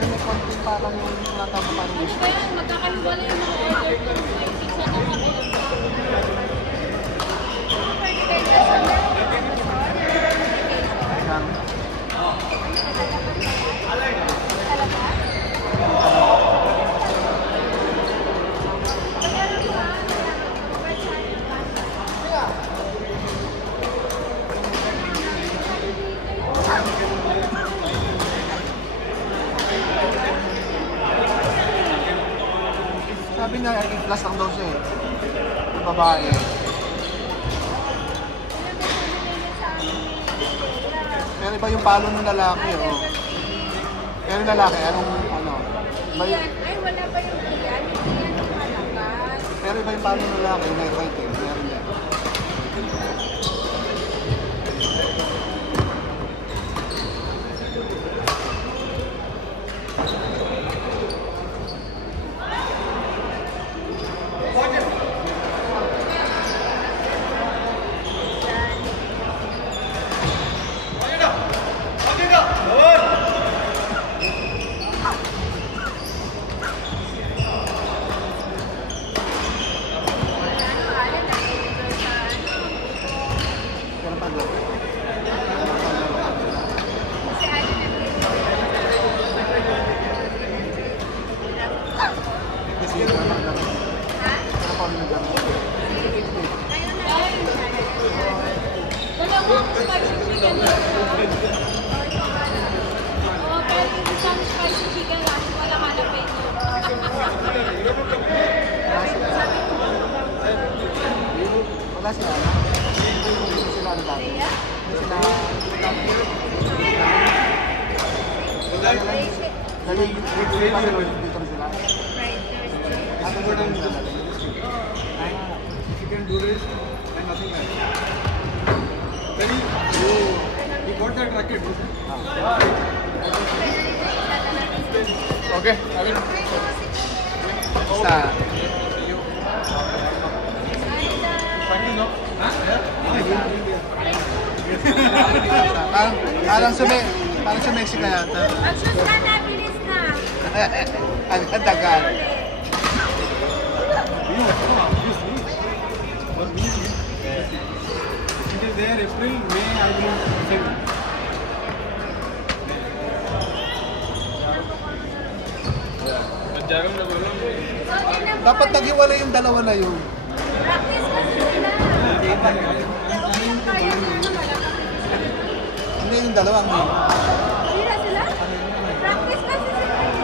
Dahil may konting parang yung natama parang Ano ba yan? Magkakahiwala yung mga order ko. May pizza na kami. Sabi nga, i-plus lang daw siya eh. Yung babae. Pero iba yung palo ng lalaki, oh. Pero yung lalaki, anong, ano? Iba yung, Iyan. Ay, wala pa yung iyan. Yung iyan yung malakas. pero iba yung palo ng lalaki, may right eh. Meron yan. Pero pag kasi yung naman naman. Pero paano nagkaroon? Dalawang spicy chicken lang. Oo, pero yung isang spicy chicken lang, wala jalapeno. Wala sila, ano? Hindi sila ano dati? Hindi sila... Dali, dito pa sila, dito na sila. Ano sila yung nilalagay? Chicken noodles and nothing else. Very, you got that racket? Okay, I will. Basta, parang sa Mexico yata. Action na, bilis na. Ang tagal. It is there April, May, I will send. Dapat naghiwalay yung dalawa na yun. Practice kasi sila. Okay, kaya mo na malakapit. Hindi yung dalawa. Hindi na sila? Practice kasi sila eh.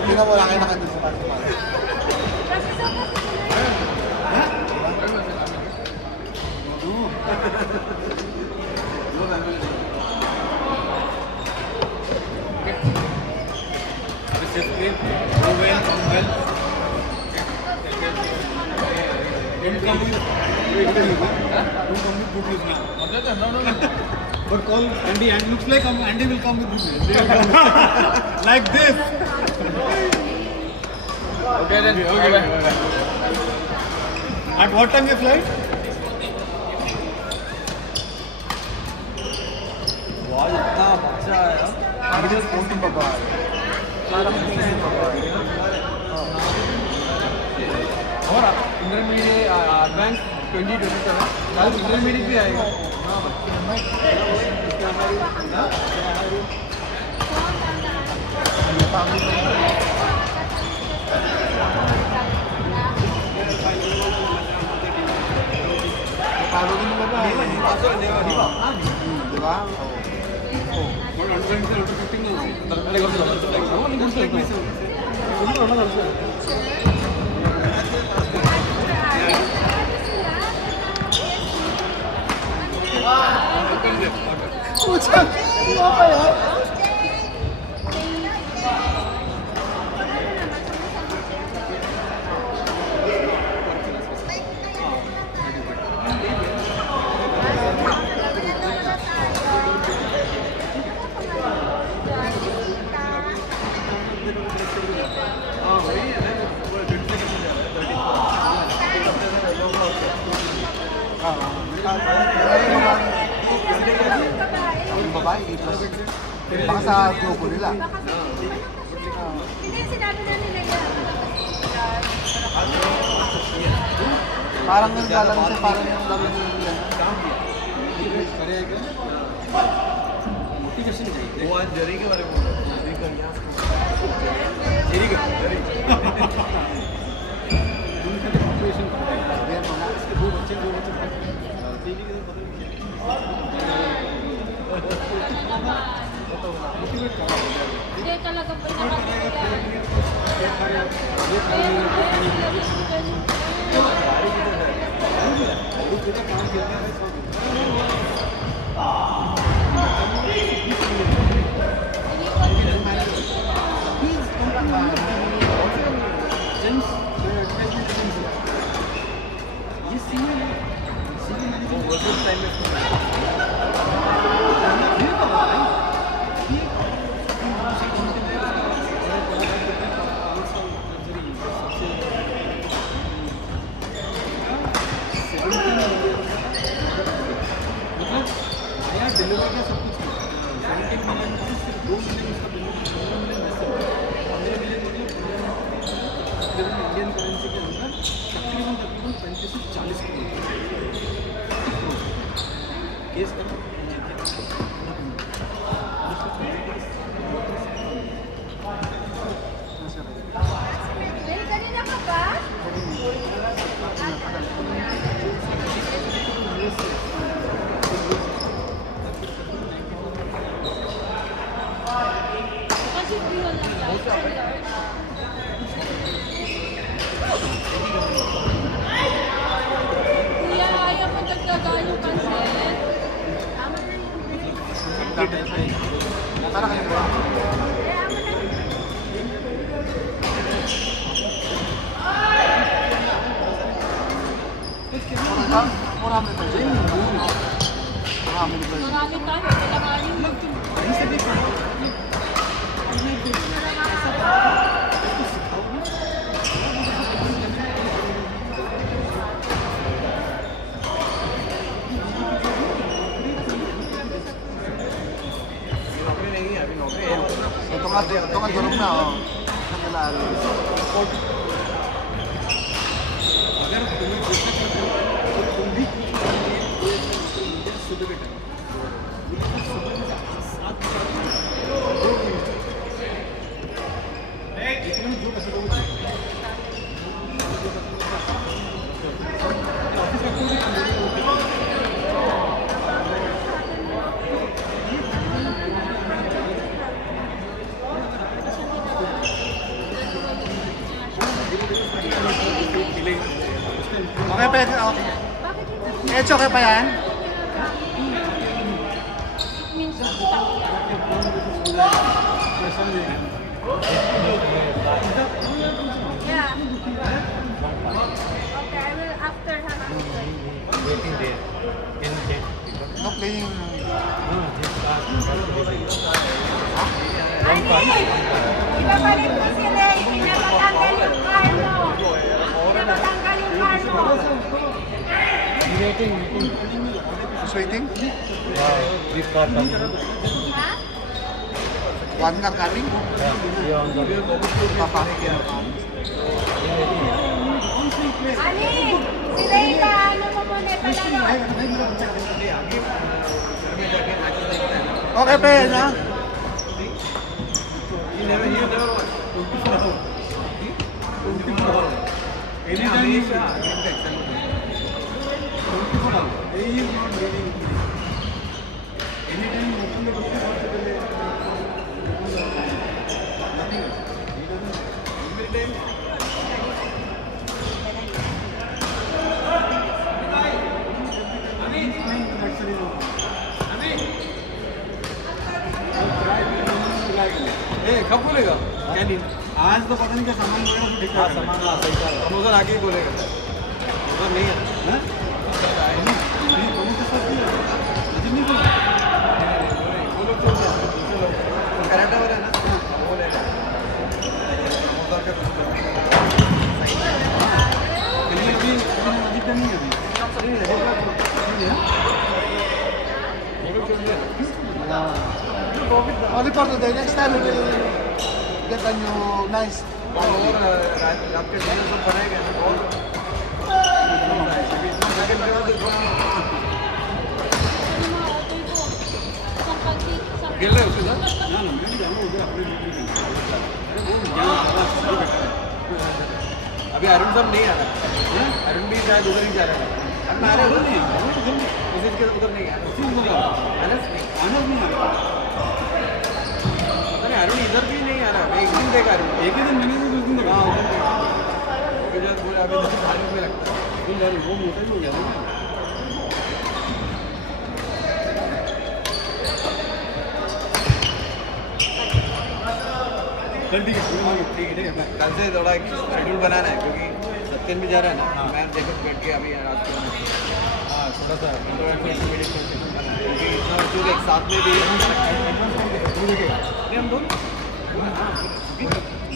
Hindi na wala kayo nakandun sa pasok. Practice ako kasi sila. This is it. Ruben, Uncle. Don't come with good news now. No. But call Andy and looks like Andy will come with good news. They will come like this. Okay then. Okay. At what time your flight? Wow, इतना बच्चा आया. Parang yung konting babae. Parang yung konting babae. और intermediate advance 2027 कल इंटरमीडिएट भी आएगा Palo din yung babae. Di ba? और अंडर 15 Pucha, ano ba yan? Yung babae, A+. Baka sa grupo nila. Baka sa hindi, sinabi na nila yan. Parang naglalaro siya, parang yung laro nila. Motivation चाहिए वो आज जरी के बारे में बोल रहा हूँ जरी का क्या जरी का जरी उनका मोटिवेशन इसके दो बच्चे जरी के तो मोटिवेट करो Hindi talaga po nakakaya. काम करते हैं वो उस टाइम में डिलीवर का सब कुछ 17 मिलियन सिर्फ 2 मिलियन उसका इंडियन करेंसी के अंदर तकरीबन 35 से 40 करोड़ केस का Hey, kanina ka ba? Kasi real lang yan. Kuya, ayaw mo nagkagaling pansin. Para kayo ba? Marami pa siya. Marami pa siya. Marami tayo, kailanganin lang. नौकरी नहीं है अभी नौकरी है Ito nga durog na, oh. Ang nalalim. अगर तुम्हें तो तुम भी सुबह के टाइम इतना जो पैसे लोग ऑफिस का Okay pa yan? Okay. Bakit hindi? It's okay pa yan? It means stuck yan. Yeah. Okay, I will after have waiting there in that No playing. Ani! Ibabalik mo si Ray. Pinamatanggal yung car mo. Pinamatanggal yung car mo. Who's waiting? this car comes Ha? One car coming? yeah on the Papa. Ani! Si Ray ka, ano mo muna palaro? Okay pa yan, ha? you never watch anytime you he is not reading anytime you open the book nothing else he doesn't every time ए कब बोलेगा कैंटीन आज तो पता नहीं क्या सामान वगैरह तो ठीक हाँ ठाक सामान ला सही था समोसा आके ही बोलेगा समोसा नहीं है है नहीं दोनों के साथ नहीं है नहीं बोल वो लोग चल रहे हैं दूसरे लोग कनाडा वाले हैं ना वो लेगा समोसा का लेकिन अभी अभी का नहीं है अभी नहीं है वो लोग चल रहे हैं Oh, for today. Next time we will get a new nice और रात के डिनर सब बनेगा और गिर रहे उसके साथ ना ना मैं जाना उधर अपने ड्यूटी पे अरे वो यहाँ अभी अरुण सब नहीं आ रहा अरुण भी शायद उधर ही जा रहा है अरुण आ रहा है उधर नहीं विजिट के उधर नहीं आ रहा आनंद नहीं अरे अरुण इधर भी नहीं आ रहा मैं एक दिन देखा अरुण एक ही दिन मैंने तो उस दिन देखा हाँ उधर देखा मुझे पूरा अभी खाने में लगता है यार वो मोटा ही हो गया था चल ठीक है ठीक है कल से थोड़ा एक शेड्यूल बनाना है क्योंकि सत्यन भी जा रहा है ना मैं देखो बैठ के अभी रात को हाँ थोड़ा सा क्योंकि इतना बच्चों के एक साथ में भी नहीं हम दोनों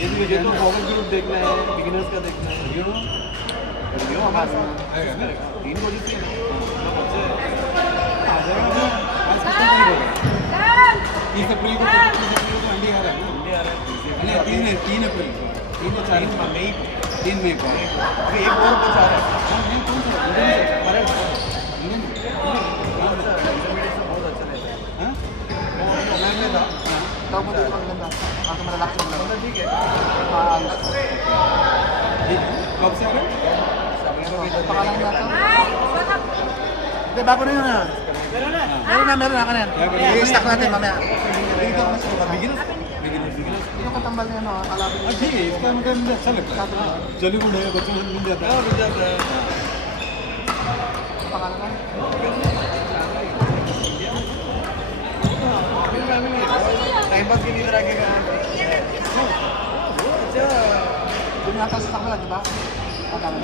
ये तो फॉरवर्ड ग्रुप देखना है बिगिनर्स का देखना है ये हमारे साथ 3 बजे से तीस अप्रैल को अंडी आ रहा है ना नहीं 3 अप्रैल को 3 को 4 मई को 3 मई को अभी एक और बचा रहा है नहीं कौन सा हमारे हाँ बहुत अच्छा रहता है हाँ मैं में था Tawag mo dito maganda. Ako malalaki mo lang. ठीक है Maayos. कब से आ रहे Pakalang na to. Ay, baka Hindi, bago na yun ah. Meron na, ako na yan. I-stack natin mamaya. Bigyan ko na sila. Yung katambal niya, no? Kalapit. ठीक है इसका मतलब मुझे अच्छा लगता है जॉलीवुड है बच्चों को मिल जाता है मिल जाता है Pangalan na. टाइम पास के लिए इधर आके अच्छा Doon yata sa takla, di ba? Pangalan.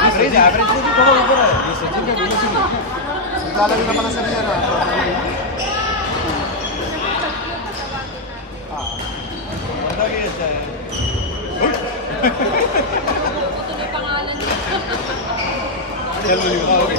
Average average तो थोड़ा ऊपर है ये सचिन का बोलो सुनो Naglalaro na pala sa niya, no? बंदा भी अच्छा है tuloy pangalan niya. चलो okay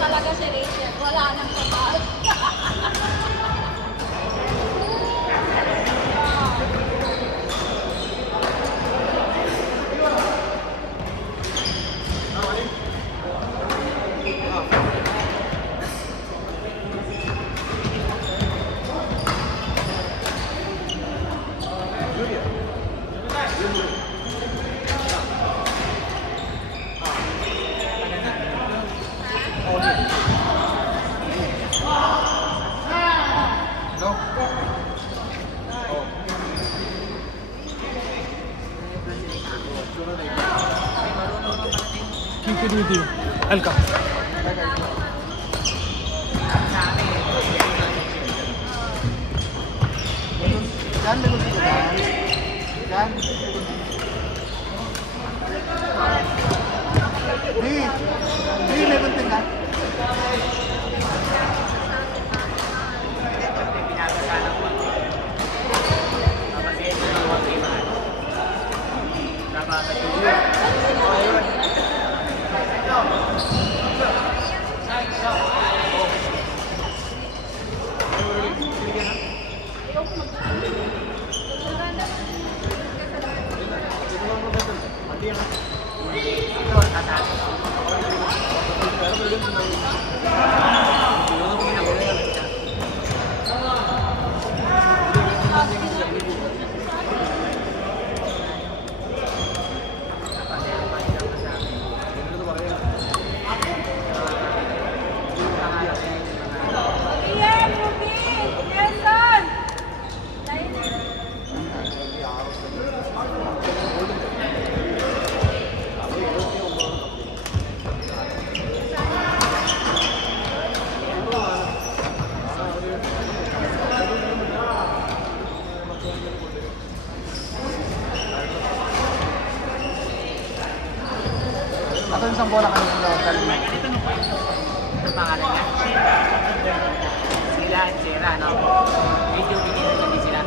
Talaga si Rachel. Wala nang kapal. keep it with you I'll come Yan, likod dito ba? Yan. Di, may gunting ka? isang bola kayo sa galing mo. Ang pangalan niya? Sila, Sierra, no? Medyo bigyan din sila.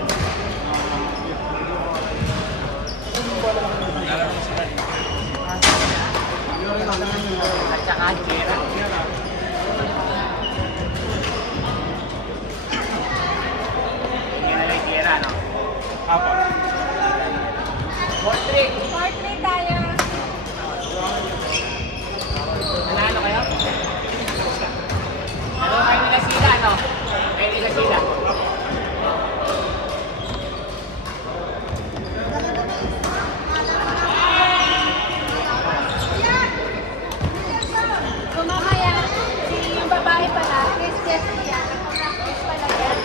At saka Sierra. Hindi na yung Sierra, no? Apa? 4-3. Portrait tayo. Nanalo kayo? Ano kayo nila sila, no? Kayo nila sila. Kung mamaya, si yung babae pala, is just yan. Practice pala yan.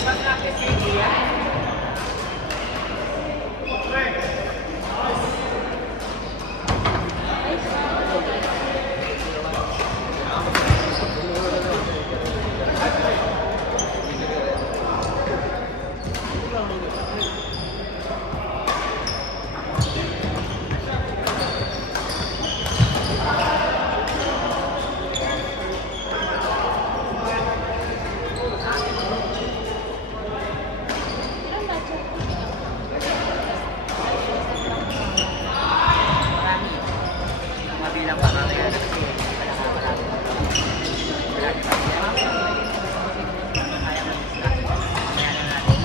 Mag-practice kayo niya? Marami. Mabilang pa kami yan. Kasi wala ka marami. Marami pa siya. Kaya mo sila. Kaya na natin.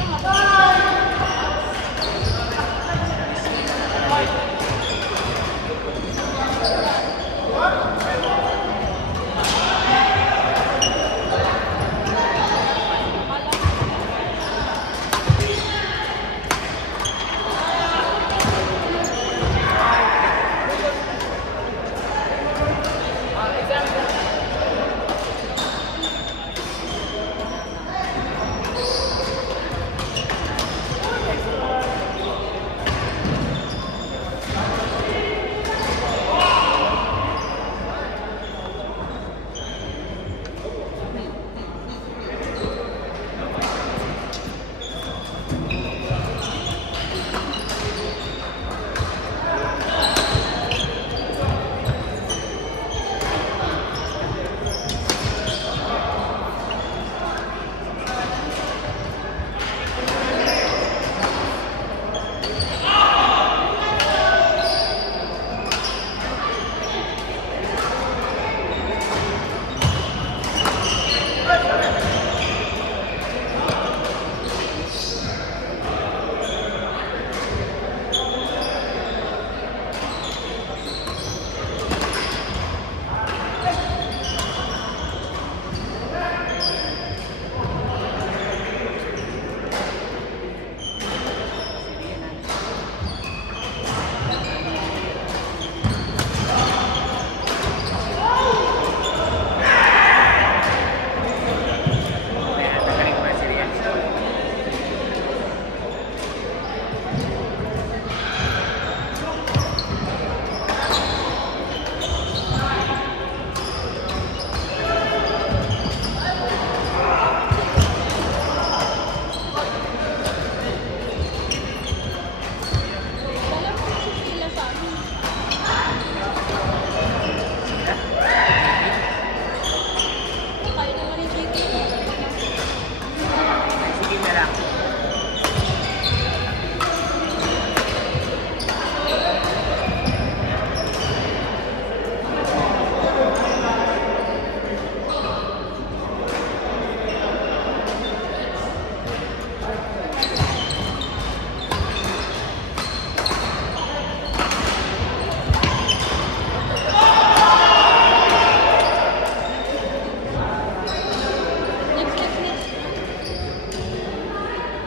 Kaya tanggalin ko ba si Rian? Sige na lang.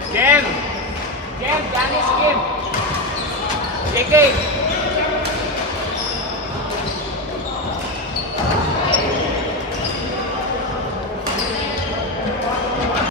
Game! Game! Janice, game! JK!